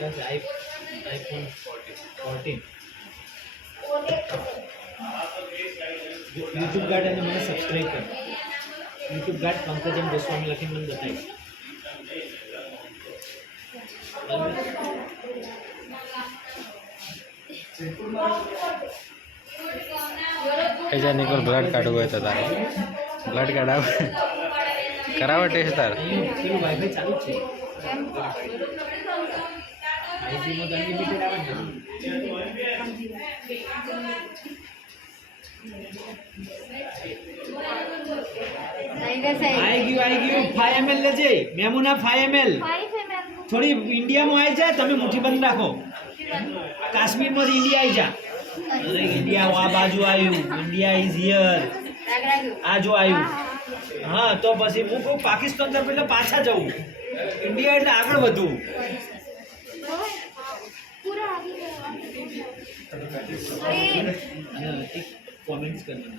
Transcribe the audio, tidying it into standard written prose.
plus iPhone 14 YouTube guard અને મને subscribe કર यूट्यूब गार्ड पंकजम गोस्वामी લખીને મને બતાવી ऐसा निकल ब्लड कार्ड हुआ था तारा ब्लड कार्ड आव करावा टेस्ट तार પેલું વાઈફાઈ ચાલુ છે આઈસી માં અનલિમિટેડ આવે ને आई गयो 5 ml लेजे मेमुना 5 ml थोड़ी इंडिया में आई जाए तमे मुट्ठी बंद राखो काश्मीर में इंडिया आई जा अरे इंडिया आ बाजू आयु इंडिया इज हियर आ जो आयु हाँ तो पछी हूँ कहूँ पाकिस्तान तक पहले पाछा जाऊँ इंडिया एटले आगळ वधू कमेंट्स करना